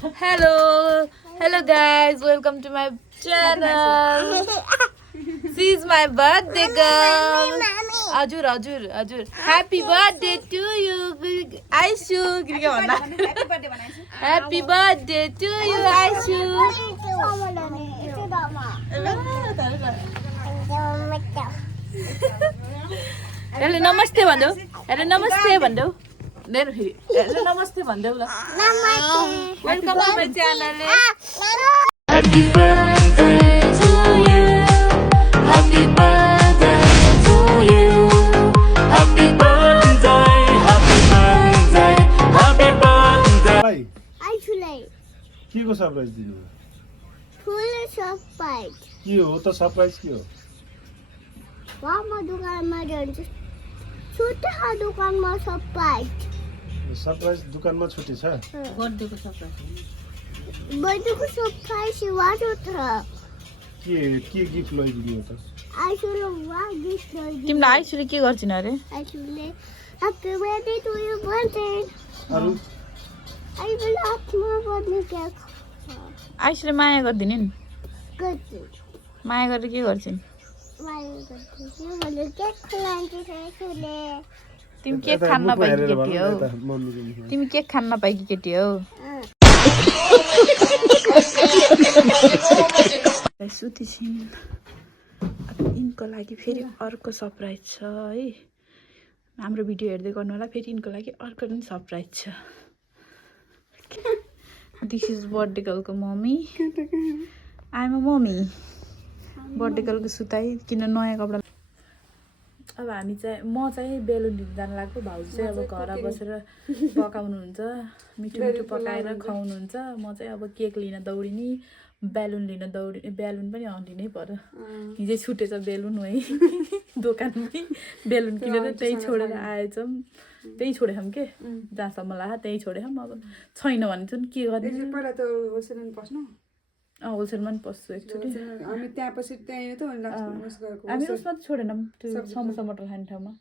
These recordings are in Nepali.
Hello guys, welcome to my channel. She is my birthday girl. Ajur. Happy birthday to you, Aishu. Happy birthday to you, Aishu. Hello, namaste bhando. Hello, namaste bhando. Hello, namaste bhando. Welcome to my channel. Happy birthday to you. Happy birthday to you. Happy birthday, happy birthday, happy birthday. भाइ आइसुलाई के को सरप्राइज दिनु फुल सरप्राइज के हो त सरप्राइज के हो वामा दुकानमा जान्छु छुट्टा दुकानमा सरप्राइज सरप्राइज दुकानमा छुट्टी छ बर्थडेको सरप्राइज बर्थडेको सरप्राइज वाटो छ के गिफ्ट लैदिनु त आइसुले वा गिफ्ट लैदिनु तिमीलाई आइसुले के गर्छिन् अरे आइसुले happy birthday to you birthday अरु आइसुले आफ्नो बर्थडे केक आइसुले माया गरिदिने नि गर्छु माया गरेर के गर्छिन् माया गर्छु मैले केक खुलाउँछु आइसुले तिमी केक खान नपाएकी केटी हौ तिमी केक खान नपाएकी केटी हौ सुतिछिन् यिनको लागि फेरि अर्को सरप्राइज छ है हाम्रो भिडियो हेर्दै गर्नु होला फेरि यिनको लागि अर्को पनि सरप्राइज छ दिस इज बर्थडे गर्लको mummy I'm a mummy birthday गर्लको सुताइ किन नयाँ कपडा अब हामी चाहिँ म चाहिँ बेलुन लिन जान लाग्यो भाउजू चाहिँ अब घर बसेर पकाउनुहुन्छ मिठो मिठो पकाएर खुवाउनुहुन्छ म चाहिँ अब केक लिन दौडिने बेलुन लिन दौडिने बेलुन पनि लिनै पर्यो हिजै छुटेछ बेलुन है दोकानमै बेलुन किनेर त्यही छोडेर आएछौँ त्यही छोडेछौँ के जहाँसम्म ला त्यही छोडेछौँ अब छैन भने चाहिँ के गर्ने पहिला त होलसेलमा पस्नु होलसेलमा पनि पस्छु एकचोटि हामी त्यहाँ पछि त्यहीँ त हामी उसमा त छोडेनौँ त्यो समोसा मटर खाने ठाउँमा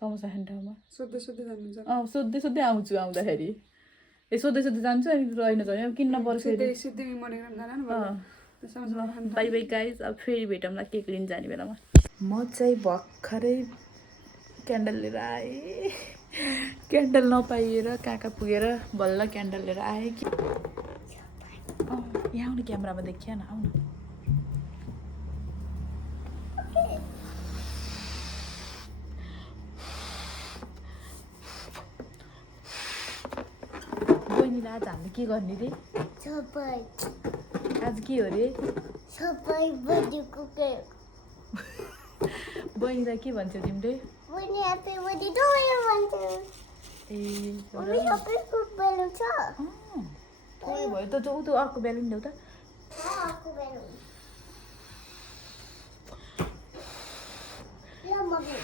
समोसा खाने ठाउँमा सोध्दै सोध्दै जानुहुन्छ सोध्दै आउँछु आउँदाखेरि सोध्दै जान्छु अनि रहेन भने किन्न पर्छ सिधै मनेग्राम जान बाई बाई गाइज अब फेरि भेटौँला केक लिन जाने बेलामा म चाहिँ भर्खरै क्यान्डल लिएर आएँ क्यान्डल नपाइएर कहाँ पुगेर बल्ल क्यान्डल लिएर आएँ कि यहाँ आउने क्यामेरामा देखिया न आउनु बहिनीले आज हामीले के गर्ने रे सरप्राइज आज के हो रे सरप्राइज बर्थडेको केक बहिनीलाई के भन्छौ तिमीले बहिनी ह्यापी बर्थडे टु यु भन्छु ए मम्मी सबै कुक बेलुन छ भयो त ऊ त अर्को बेलुन ल्याउ त अर्को बेलुन ल मम्मी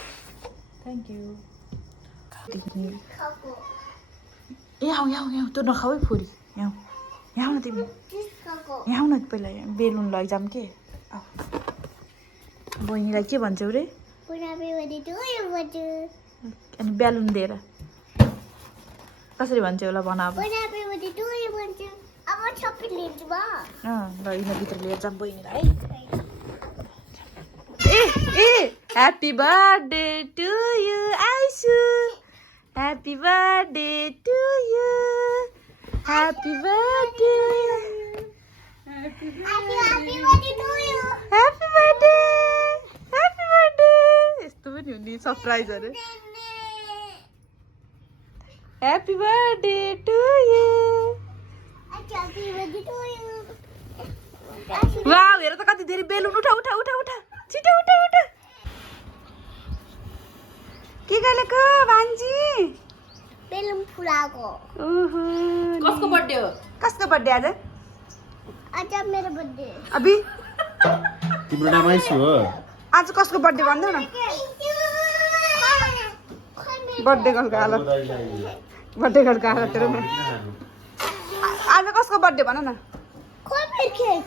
थ्याङ्क यू खाको यहाँ तँ नखाऊ है फोरी यहाँ आऊ न तिमी खाको यहाँ आऊ न पहिला बेलुन लैजाऊँ के आऊ बहिनीलाई के भन्छौ रे ह्यापी बर्थडे टु यु भन्छु अनि बेलुन दिएर कसरी भन्छौ ल भन अब ह्यापी बर्थडे टु यु भन्छु अब सबै लिन्छु म ल यिनीभित्र लिएर जाऊँ बहिनीलाई है ए happy birthday to you Aishu happy birthday to you happy birthday happy birthday to you happy birthday यस्तो पनि हुने सरप्राइजहरू happy birthday to you happy birthday to you wow हेर त कति धेरै बेलुन उठा छिटो उठा के गरेको भान्जी बेलुन फुलाको कसको बर्थडे हो कसको बर्थडे आज आज मेरो बर्थडे अबि तिम्रो नाम आइसु हो आज कसको बर्थडे भन्दैौ न बर्थडे गर्लको हालत तेरो आज कसको बर्थडे भन न खोइ केक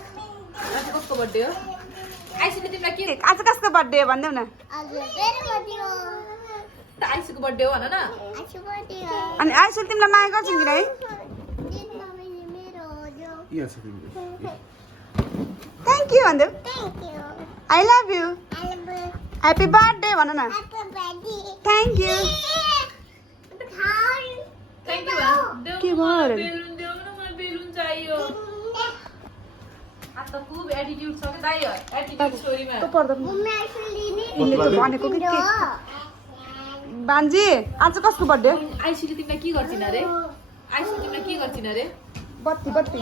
आज कसको बर्थडे हो आइसुले तिमीलाई के आज कसको बर्थडे हो भन्दैौ न आज मेरो बर्थडे हो आइसुको बर्थडे हो भन न आज बर्थडे हो अनि आइसुले तिमीलाई माया गर्छन् कि नै दिन मम्मीले मेरो यहाँ छ तिम्रो थ्याङ्क यू भन्दै Thank you. I love you I love you. Happy birthday भन न Happy birthday. Thank you thank you के भयो अरे? बेलुन देऊ न मलाई बेलुन चाहियो आज त खुब एटिट्युड छ के दाइ एटिट्युड छोरीमा को पर्दा मम्मी actually यिनले त भनेको कि के बान्जी आज कसको बर्थडे आइसुले तिमीलाई के गर्छिन अरे आइसुले तिमीलाई के गर्छिन अरे बत्ती बत्ती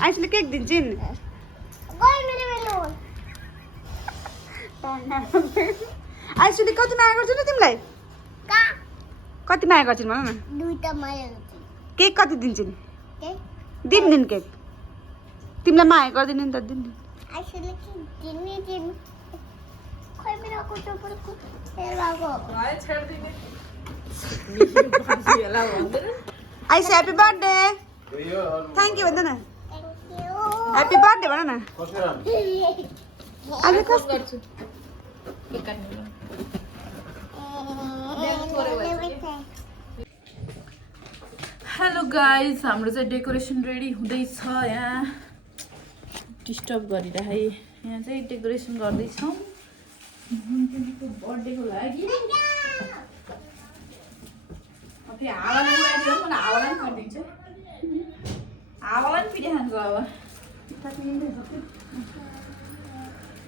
आइसले केक दिन्छन् आइसुले कति माया गर्छ न तिमीलाई कति माया गर्छन् भन न केक कति दिन्छन् दिन केक तिमीलाई माया गर्दिन नि त दिन भाइ छेड्दिने मिठो भन्दैन आइस ह्याप्पी बर्थडे यो अरू थ्याङ्क यू भन्छ न ह्याप्पी बर्थडे भन न आज कस गर्छु केक काट्नु हेलो गाइज हाम्रो चाहिँ डेकोरेसन रेडी हुँदैछ यहाँ डिस्टर्ब गरिरहे यहाँ चाहिँ डेकोरेसन गर्दैछौँ बर्थडेको लागि फेरि हावालाई उडाइदियो भने मलाई हावालाई पनि पिटिदिन्छ हावालाई पनि पिटिहाल्छ अब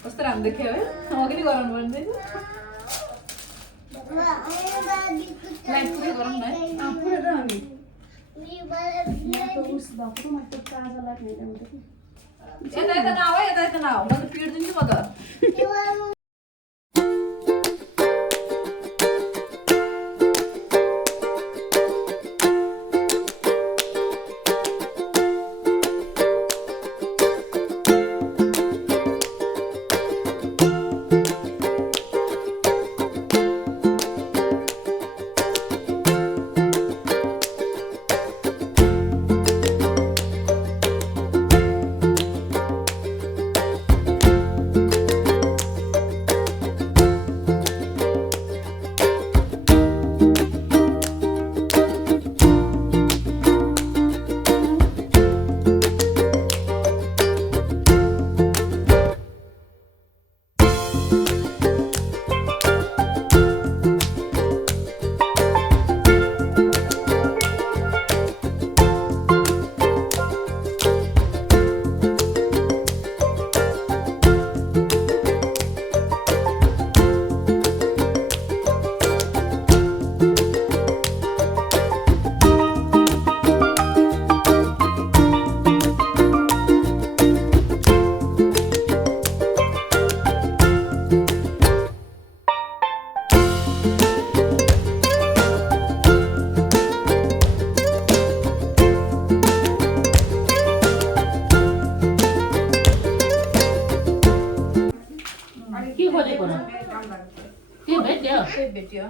कस्तो राम्रो देख्यो है अघि नै गराउनु पर्ने लाइट पुरै गरौँ न है पुरै त हामी यता यता नआऊ है यता यता नआऊ म त पिट्दिन्छु म त के भेट्यो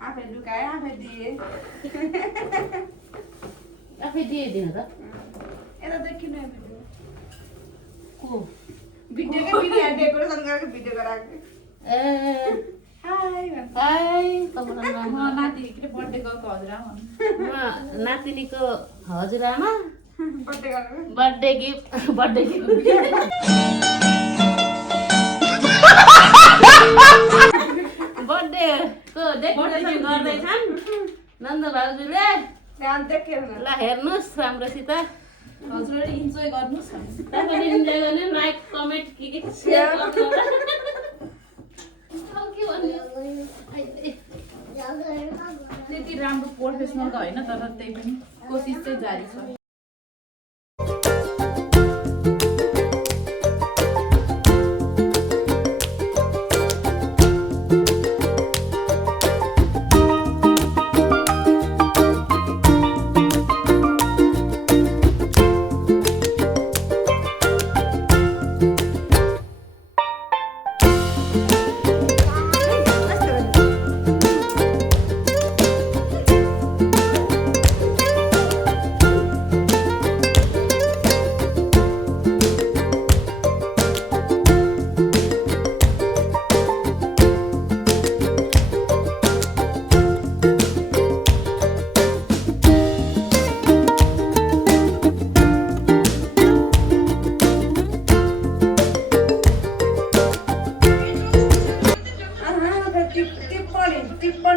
आफै लुकाए आफै दिए आफै दिएदिन त यता देखिनु भिडियो को भिडियोकै भिडियो डेकोरेसन गरेको भिडियो गराएको ए हाय हाय तपाईँलाई म नातिनीको बर्थडे गएको हजुरआमा म नातिनीको हजुरआमा बर्थडे गरेको बर्थडे गिफ्ट बर्थडेको डेकोरेसन गर्दैछन् नन्द भाउजूले त्यहाँ देखेर न ल हेर्नुहोस् राम्रोसित हजुरले इन्जोय गर्नुहोस् तपाईँले इन्जोय गर्ने लाइक कमेन्ट के सेयर गर्नु त्यति राम्रो प्रोफेसनल त होइन तर त्यही पनि कोसिस चाहिँ जारी छ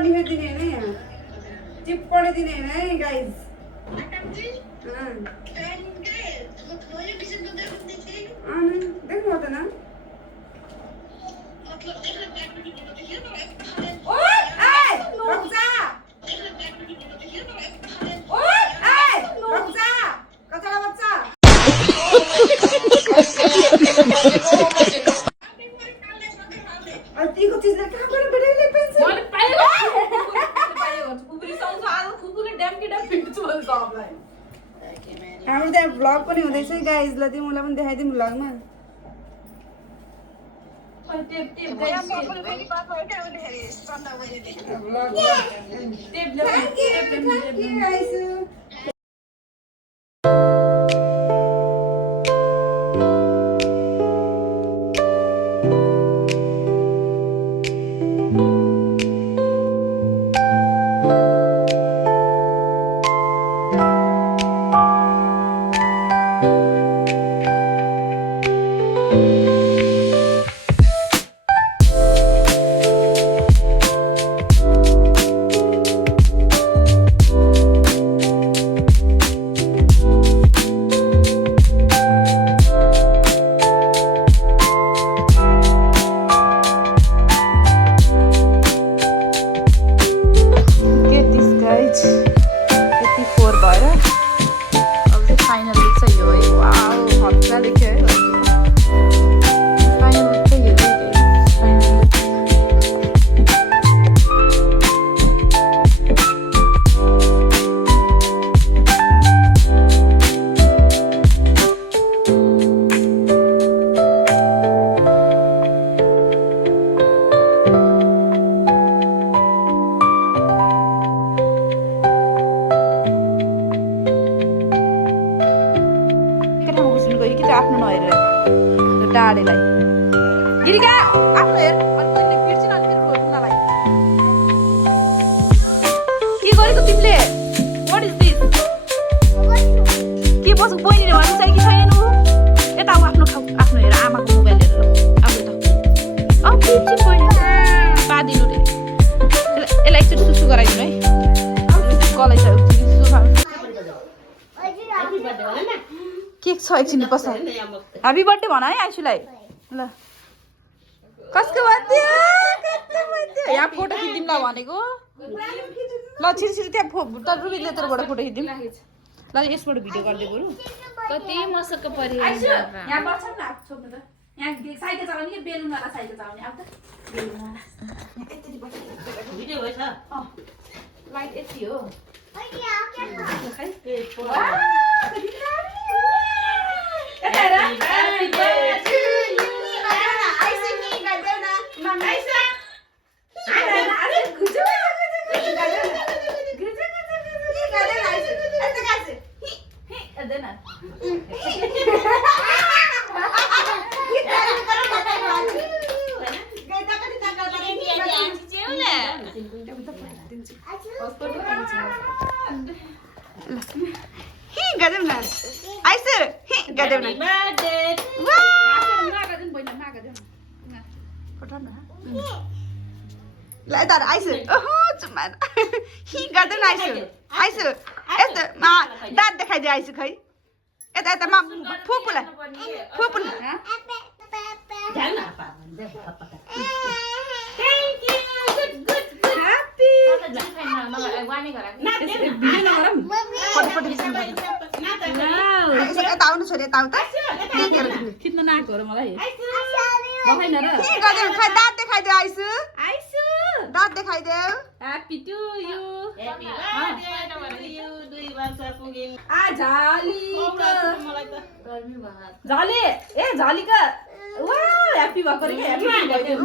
निफेर दिने हैन यहाँ चिप्पडे दिने हैन है गाइस देख्नु हुँदैन ओइ ए बच्चा ओइ ए बच्चा कचरा बच्चा तीको चीजले कहाँबाट बेटाइले पेन्छ मैले पाएको कुकुरले साउँछ आज कुकुरले ड्याम्की ड्याम पिट्छु भने सबलाई हाम्रो त्यहाँ भ्लग पनि हुँदैछ गाइज ल तिमीलाई पनि देखाइदिउँ भ्लगमा टेप टेप आफ्नो नहेरेर डाडेलाई गिरिका आफ्नो हेर अनि तिमीले बिर्सिन अनि फेरि रुनालाई के गरेको तिमीले व्हाट इज दिस के बस बहिनीले भन्नु चाहिँ कि छैन यता आऊ आफ्नो खाऊ आफ्नो हेर आमाको मोबाइल हेरेर आऊ त बिर्सिन बहिनी पादिनु रे यसलाई एकचोटि सुसु गराइदिनु है कलै छ सुसु खाऊ केक छ एकछिन बस ह्यापी बर्थडे भन है आइसुलाई ल कसको बर्थडे यहाँ फोटो खिचिदिउँ ल भनेको ल छिरी छिरी त्यहाँ रुबीले तर्फबाट फोटो खिचिदिउँ ल यसबाट भिडियो गरिदियो बरु कति मसक्क पऱ्यो यहाँ बस्छ न छोड्नु त यहाँ साइकल चलाउने कि बेलुनवाला साइकल चलाउने अब त बेलुनवाला भिडियो भएछ लाइट यति हो गदम न आइसु गदम न ल यता आइसु ओहो चुम्मा हि गर्दैन आइसु आइसु यस्तो दाँत देखाइदियो आइसु खै यता यता फुपूलाई फुपूलाई यता आउनु छोरी यता आउनु त खिच्न नआएको हो मलाई खै दाँत देखाइदियो आइसु आइसु दाँत देखाइदेऊ happy to you happy birthday to you 2 वर्ष पुगिन् आ झाली मलाई त गर्मी भयो झाली ए झालीका वा ह्यापी भएको रे ह्यापी भयो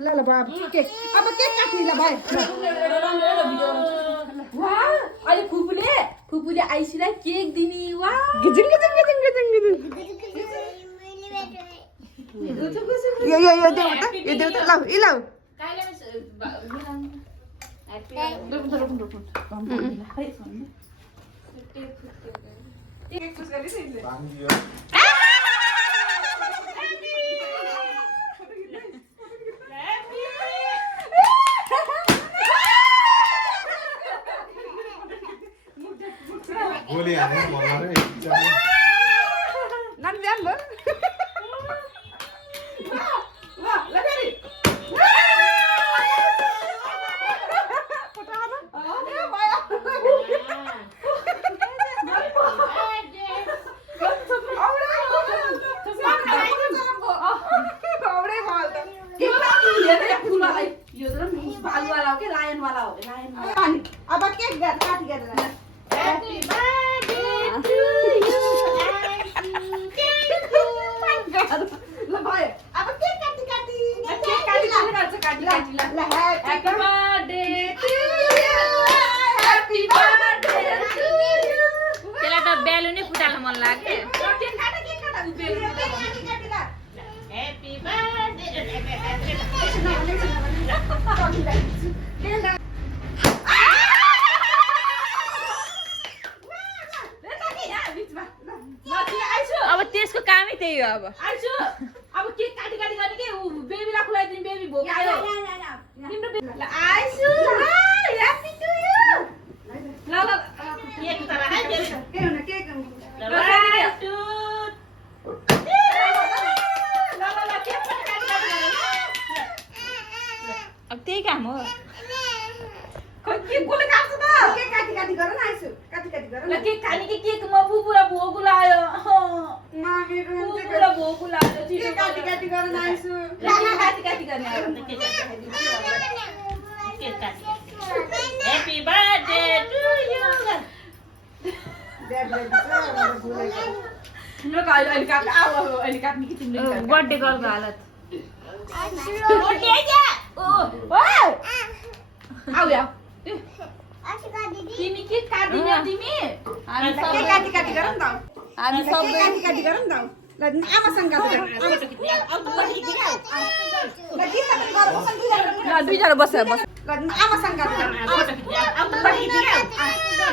ल ल बाब केक अब केक काट्नु ल भाइ वा अहिले फुपूले आइसीलाई केक दिने वा गिजिङ गिजिङ गिजिङ गिजिङ गिजिङ यो यो यो देऊ त यो देऊ त ल इ ल नानी बिहान भयो ल फेरि बालुवाला हो कि लायनवाला हो अब केक काटी गरेर Happy birthday to you. ल भयो अब केक काटी ल Happy birthday to happy birthday त्यसलाई त बेलुनै फुटाल्न मन लाग्यो Happy birthday. अब त्यसको कामै त्यही हो अब आइसु अब केक काटी गर्ने के बेबीलाई खुलाइदिनु बेबी भोक आयो तिम्रो ल आइसु ह्यापी टु यु ल केक त राखै के हुन केक ल टु ल केक काटी अब त्यही काम हो खोइ के गोले काट्छ त केक काटी गर न आइसु काटी गर ल केक खाने के केकमा बुबुरा भोक लायो मागेको बुबुरा भोक लायो केक काटी गर न आइसु काटी गर्ने केक काटी ह्यापी बर्थडे टु यु तिम्रो अहिले काट्नु अहिले काट्नु कि तिम्रो बर्थडे गर्लको हालत आउ या तिमी के काट्दिनौ तिमी केक काटी गर नि त हामी सबै काटी गर नि त ल आमासँग काटी गर ल गीत पनि गर ल दुईजना बस ल आमासँग काटी गर ल गीत पनि गर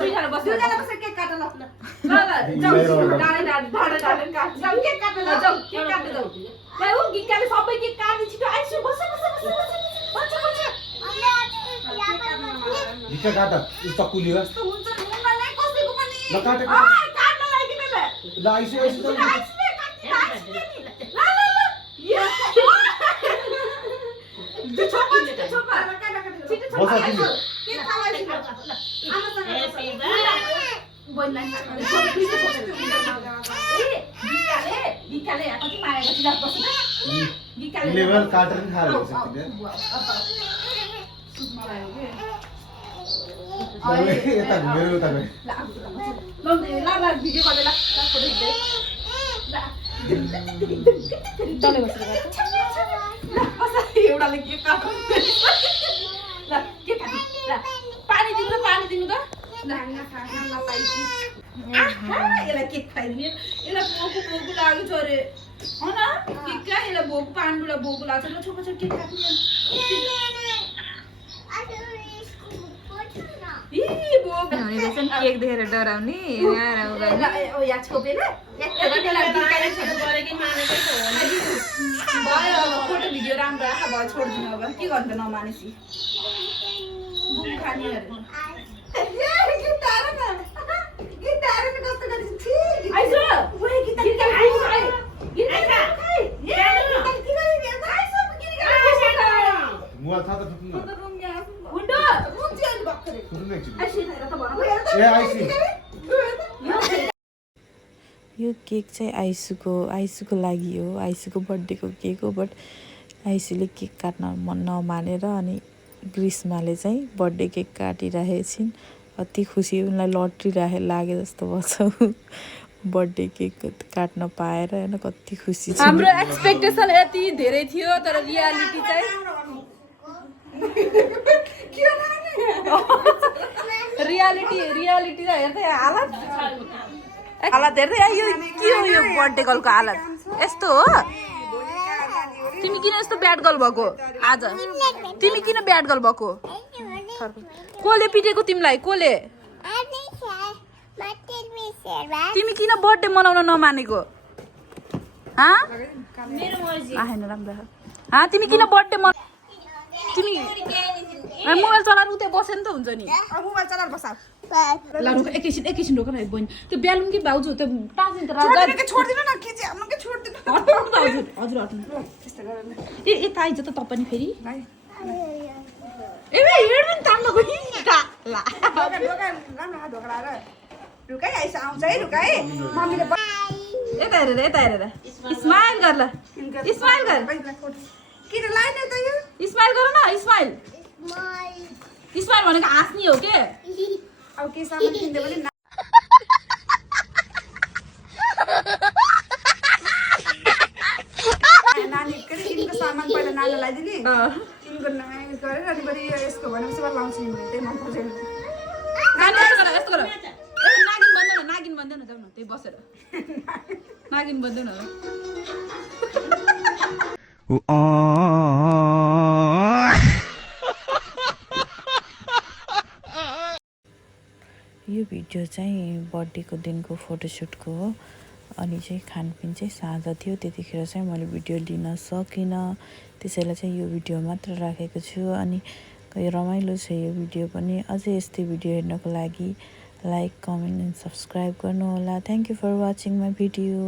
दुईजना बस दुईजना बस केक काट ल ल जाऊ डाँडे काट जाऊ केक काट्न ल जाऊ केक काट्न जाऊ ल उ गिकाले सबै केक काट्दै छिटो आइसु बस भित्र काट यस्तो कुली हो हुन्छ हुँदैन नै कसैको पनि ल काट काट्न लागि नै ल आइसु बस तिमी लेभल काटेर नि खाएर हुन्छ तिमीले यता घुमेर उता गए भिडियो गरेर एउटाले के काट्नु ल के काट्नु ल पानी दिनु त नाङ्गा खाना नपाइछि यसलाई केक खाइदिने यसलाई भोक लाग्यो छ अरे हो न केक क्या यसलाई भोक पाण्डुलाई भोक लाग्छ ल छोटो छोटो केक काट्नु भोक हुने रहेछ नि केक देखेर डराउने या छोपेर भयो अब फोटो भिडियो राम्रो आएको भयो छोडिदिनु अब के गर्नु त नमानेसी बुक खानेहरू आइसु मुवा थाहा त फुट्नु फुट्नु एकछिन ए आइसु यो केक चाहिँ आइसुको लागि हो आइसुको बर्थडेको केक हो बट आइसुले केक काट्न मन नमानेर अनि ग्रीष्माले चाहिँ बर्थडे केक काटिराखेको छिन् अति खुसी उनलाई लट्री लागे जस्तो भएको छ बर्थडे केक काट्न पाएर होइन कति खुसी छ हाम्रो एक्सपेक्टेसन यति धेरै थियो तर रियालिटी चाहिँ रियालिटी त हेर्दै हालत हेर्दै यो के हो यो बर्थडे गर्लको हालत यस्तो हो तिमी किन यस्तो ब्याड गर्ल भएको आज तिमी किन ब्याड गर्ल भएको कोले पिटेको तिमीलाई कोले तिमी किन बर्थडे मनाउन नमानेको तिमी किन बर्थडे तिमी मोबाइल चलाएर उतै बसे नि त हुन्छ नि अब मोबाइल चलाएर बसा ल रुक एकैछिन रोक न बहिनी त्यो ब्यालुन कि भाउजू त्यो टाँसिन त छोड्दिनु न के चाहिँ हाम्रो के छोड्दिनु हटाउनु भाउजू हजुर हट्नु त्यस्तो गरेर ए यता आइज त पनि फेरि भाइ ए हेर्नु नि तान्न गई ला ढोका राम्रो ढोका लाएर रुकाइ आइस आउँछ है रुकाइ मम्मीले यता हेरेर स्माइल गर ल स्माइल गर किन लाइन त यो स्माइल गर न स्माइल स्माइल भनेको हाँस्ने हो के अब के सामान किन्दै पनि नानी के तिनको सामान पहिला नाना लगाइदिने तिनको नानी गरेर अनि बरु यसको भनेपछि अब लाउँछु नि त्यही मन पर्छ यस्तो गर नागिन भन्दैन जाऊ न त्यही बसेर नागिन भन्दैन यो भिडियो चाहिँ बर्थडेको दिनको फोटोसुटको हो अनि चाहिँ खानपिन चाहिँ साँझ थियो त्यतिखेर चाहिँ मैले भिडियो लिन सकिनँ त्यसैले चाहिँ यो भिडियो मात्र राखेको छु अनि रमाइलो छ यो भिडियो पनि अझै यस्तै भिडियो हेर्नको लागि लाइक कमेन्ट एन्ड सब्सक्राइब गर्नुहोला thank you for watching my video